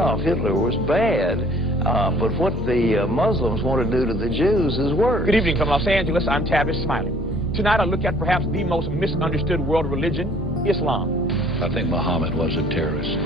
Adolf Hitler was bad, but what the Muslims want to do to the Jews is worse. Good evening from Los Angeles. I'm Tavish Smiley. Tonight I look at perhaps the most misunderstood world religion, Islam. I think Muhammad was a terrorist.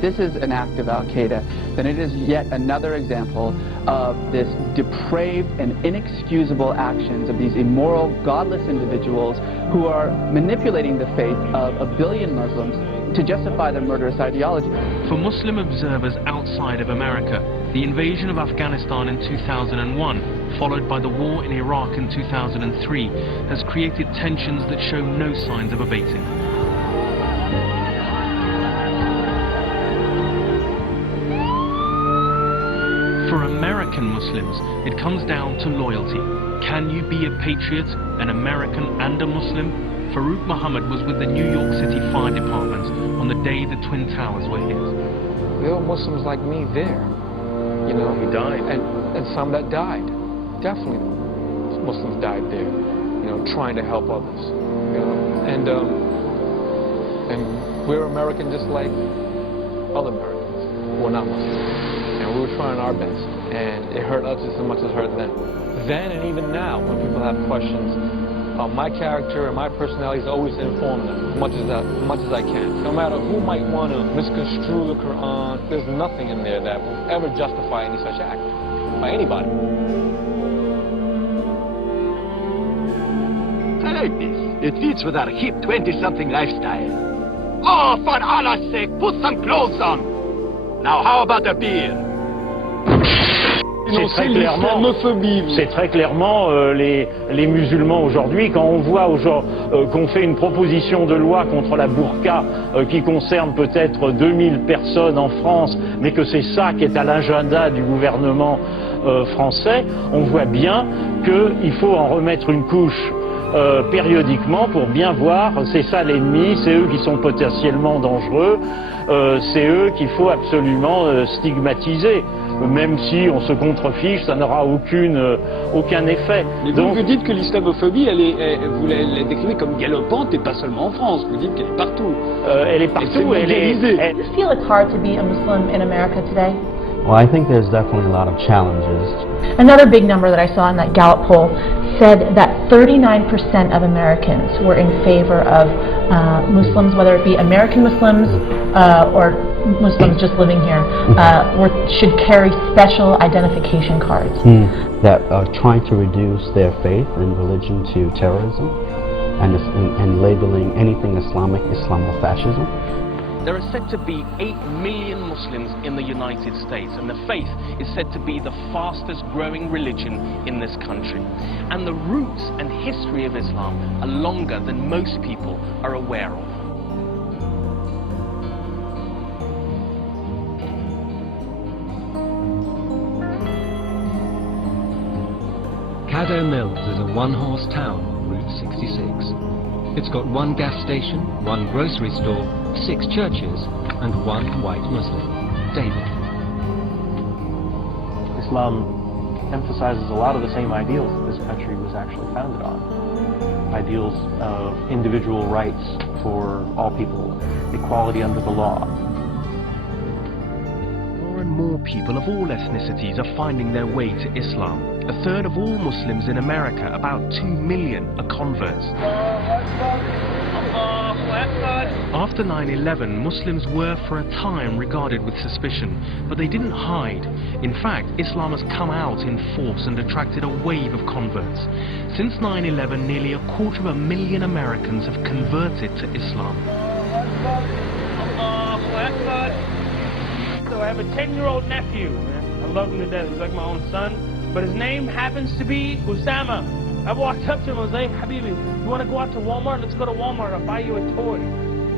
This is an act of Al-Qaeda, then it is yet another example of this depraved and inexcusable actions of these immoral, godless individuals who are manipulating the faith of a billion Muslims to justify their murderous ideology. For Muslim observers outside of America, the invasion of Afghanistan in 2001, followed by the war in Iraq in 2003, has created tensions that show no signs of abating. For American Muslims, it comes down to loyalty. Can you be a patriot, an American and a Muslim? Farouk Muhammad was with the New York City Fire Department on the day the Twin Towers were hit. There were Muslims like me there, you know. Who died. And some that died. Definitely Muslims died there, you know, trying to help others, you know. And we're American just like other Americans who are not Muslims. And we were trying our best, and it hurt us just as much as it hurt them. Then and even now, when people have questions, my character and my personality is always to inform them as much as I can. No matter who might want to misconstrue the Quran, there's nothing in there that will ever justify any such act by anybody. I like this. It fits with our hip 20-something lifestyle. Oh, for Allah's sake, put some clothes on. Now, how about a beer? C'est très clairement les musulmans aujourd'hui, quand on voit qu'on fait une proposition de loi contre la burqa qui concerne peut-être 2000 personnes en France, mais que c'est ça qui est à l'agenda du gouvernement français, on voit bien qu'il faut en remettre une couche périodiquement pour bien voir, c'est ça l'ennemi, c'est eux qui sont potentiellement dangereux, c'est eux qu'il faut absolument stigmatiser. Même si on se contrefiche, ça n'aura aucun effet. Mais donc, vous dites que l'islamophobie, vous la décrivez comme galopante et pas seulement en France. Vous dites qu'elle est partout. Elle est partout. Do you feel it's hard to be a Muslim in America today? Well, I think there's definitely a lot of challenges. Another big number that I saw in that Gallup poll said that 39% of Americans were in favor of Muslims, whether it be American Muslims or Muslims just living here, should carry special identification cards. That are trying to reduce their faith and religion to terrorism and labeling anything Islamic Islamofascism. There are said to be 8 million Muslims in the United States, and the faith is said to be the fastest growing religion in this country. And the roots and history of Islam are longer than most people are aware of. Caddo Mills is a one-horse town on Route 66. It's got one gas station, one grocery store, 6 churches, and one white Muslim, David. Islam emphasizes a lot of the same ideals that this country was actually founded on. Ideals of individual rights for all people, equality under the law. More and more people of all ethnicities are finding their way to Islam. A third of all Muslims in America, about 2 million, are converts. After 9/11, Muslims were for a time regarded with suspicion, but they didn't hide. In fact, Islam has come out in force and attracted a wave of converts. Since 9/11, nearly 250,000 Americans have converted to Islam. So I have a 10-year-old nephew. I love him to death. He's like my own son. But his name happens to be Usama. I walked up to him, I was like, Habibi, you want to go out to Walmart? Let's go to Walmart, I'll buy you a toy.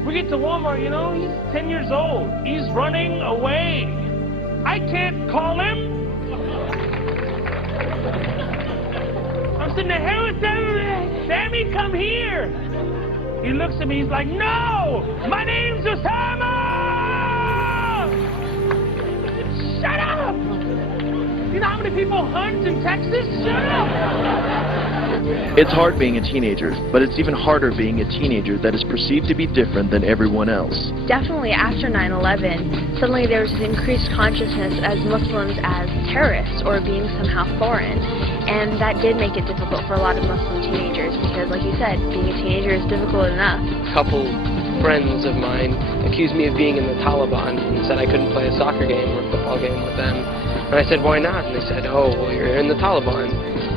We get to Walmart, you know, he's 10 years old. He's running away. I can't call him. I'm sitting there, hey, Sammy, come here. He looks at me, he's like, no, my name's Usama. Shut up. You know how many people hunt in Texas? Shut up! It's hard being a teenager, but it's even harder being a teenager that is perceived to be different than everyone else. Definitely after 9/11, suddenly there was this increased consciousness as Muslims as terrorists or being somehow foreign. And that did make it difficult for a lot of Muslim teenagers because, like you said, being a teenager is difficult enough. A couple friends of mine accused me of being in the Taliban and said I couldn't play a soccer game or a football game with them. And I said, why not? And they said, oh, well, you're in the Taliban.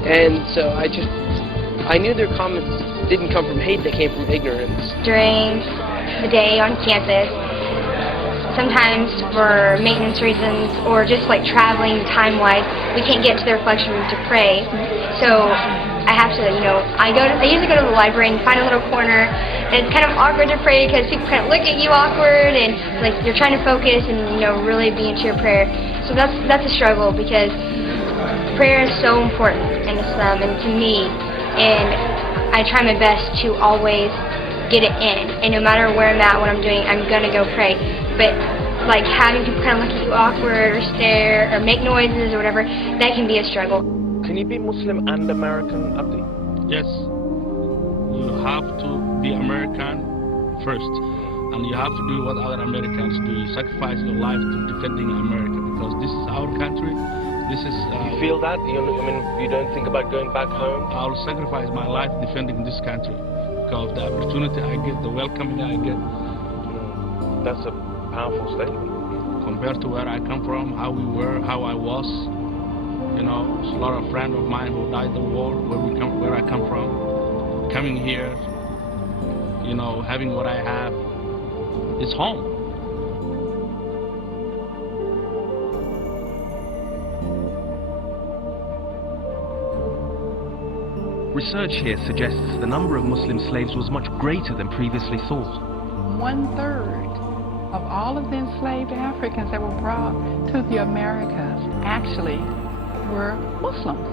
And so I knew their comments didn't come from hate, they came from ignorance. During the day on campus, sometimes for maintenance reasons or just like traveling time-wise, we can't get to the reflection room to pray. So I have to, I usually go to the library and find a little corner. And it's kind of awkward to pray because people kind of look at you awkward and like you're trying to focus and really be into your prayer. So that's a struggle because prayer is so important in Islam and to me. And I try my best to always get it in. And no matter where I'm at, what I'm doing, I'm going to go pray. But like having people kind of look at you awkward or stare or make noises or whatever, that can be a struggle. Can you be Muslim and American, Abdi? Yes. You have to be American first. And you have to do what other Americans do. You sacrifice your life to defending America because this is our country. This is. You feel that? You don't think about going back home? I'll sacrifice my life defending this country because the opportunity I get, the welcoming I get. That's a powerful statement. Compared to where I come from, how we were, how I was. There's a lot of friends of mine who died in the war where I come from. Coming here, having what I have is home. Research here suggests the number of Muslim slaves was much greater than previously thought. 1/3 of all of the enslaved Africans that were brought to the Americas actually were Muslims.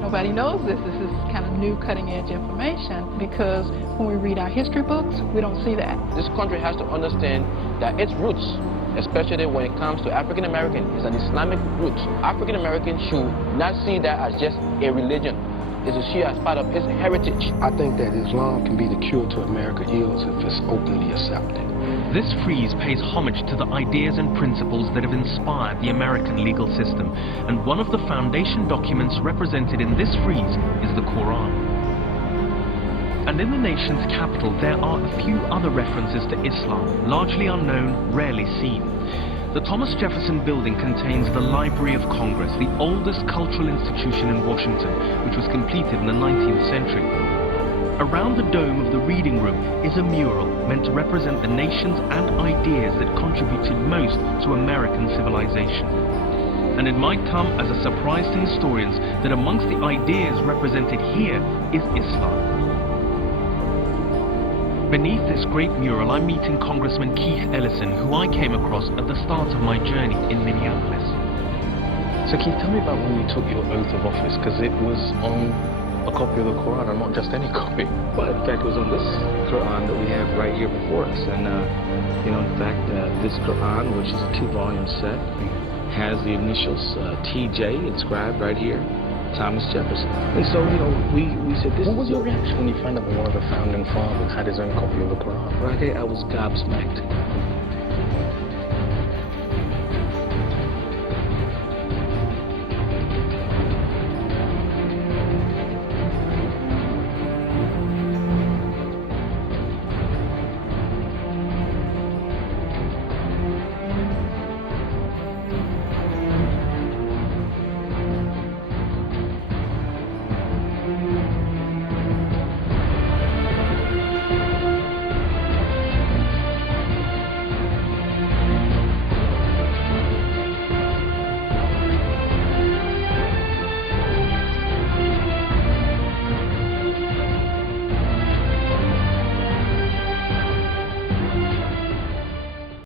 Nobody knows this. This is kind of new cutting-edge information because when we read our history books, we don't see that. This country has to understand that its roots, especially when it comes to African American, is an Islamic root. African Americans should not see that as just a religion. It is see as part of its heritage. I think that Islam can be the cure to America's ills if it's openly accepted. This frieze pays homage to the ideas and principles that have inspired the American legal system, and one of the foundation documents represented in this frieze is the Quran. And in the nation's capital, there are a few other references to Islam, largely unknown, rarely seen. The Thomas Jefferson Building contains the Library of Congress, the oldest cultural institution in Washington, which was completed in the 19th century. Around the dome of the reading room is a mural meant to represent the nations and ideas that contributed most to American civilization. And it might come as a surprise to historians that amongst the ideas represented here is Islam. Beneath this great mural, I'm meeting Congressman Keith Ellison, who I came across at the start of my journey in Minneapolis. So Keith, tell me about when you took your oath of office, because it was on a copy of the Quran, and not just any copy. Well, in fact, it was on this Quran that we have right here before us. And, in fact, this Quran, which is a 2-volume set, has the initials TJ inscribed right here. Thomas Jefferson. And so, we said this. What was your reaction when you found out that one of the founding fathers had his own copy of the Quran? Right there, I was gobsmacked.